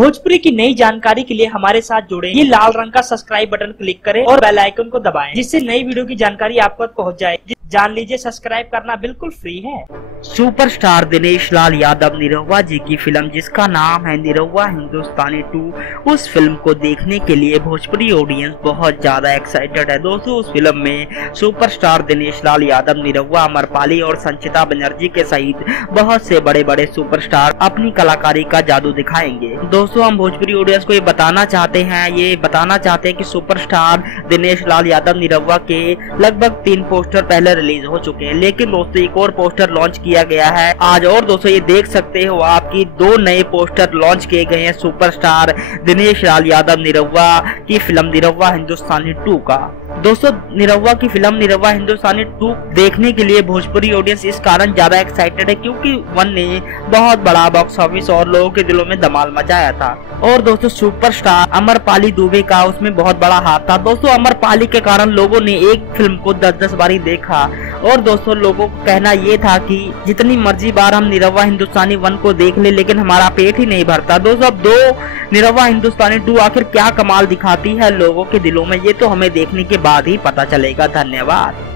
भोजपुरी की नई जानकारी के लिए हमारे साथ जुड़े ये लाल रंग का सब्सक्राइब बटन क्लिक करें और बेल आइकन को दबाएं, जिससे नई वीडियो की जानकारी आप तक पहुंच जाए। जान लीजिए, सब्सक्राइब करना बिल्कुल फ्री है। सुपरस्टार दिनेश लाल यादव निरहुआ जी की फिल्म जिसका नाम है निरहुआ हिंदुस्तानी 2, उस फिल्म को देखने के लिए भोजपुरी ऑडियंस बहुत ज्यादा एक्साइटेड है। दोस्तों, उस फिल्म में सुपरस्टार दिनेश लाल यादव निरहुआ, अमरपाली और संचिता बनर्जी के सहित बहुत से बड़े बड़े सुपरस्टार अपनी कलाकारी का जादू दिखाएंगे। दोस्तों, हम भोजपुरी ऑडियंस को ये बताना चाहते हैं कि सुपरस्टार दिनेश लाल यादव निरहुआ के लगभग 3 पोस्टर पहले रिलीज हो चुके हैं, लेकिन दोस्तों एक और पोस्टर लॉन्च किया गया है आज। और दोस्तों ये देख सकते हो आपकी 2 नए पोस्टर लॉन्च किए गए हैं सुपरस्टार दिनेश लाल यादव निरहुआ की फिल्म निरहुआ हिंदुस्तानी 2 का। दोस्तों, निरहुआ की फिल्म निरहुआ हिंदुस्तानी 2 देखने के लिए भोजपुरी ऑडियंस इस कारण ज्यादा एक्साइटेड है क्योंकि 1 ने बहुत बड़ा बॉक्स ऑफिस और लोगों के दिलों में धमाल मचाया था। और दोस्तों, सुपरस्टार अमरपाली दुबे का उसमें बहुत बड़ा हाथ था। दोस्तों, अमरपाली के कारण लोगों ने एक फिल्म को 10-10 बारी देखा। और दोस्तों, लोगों का कहना ये था कि जितनी मर्जी बार हम निरहुआ हिंदुस्तानी 1 को देख ले, लेकिन हमारा पेट ही नहीं भरता। दोस्तों, अब 2 निरहुआ हिंदुस्तानी 2 आखिर क्या कमाल दिखाती है लोगों के दिलों में, ये तो हमें देखने के बाद ही पता चलेगा। धन्यवाद।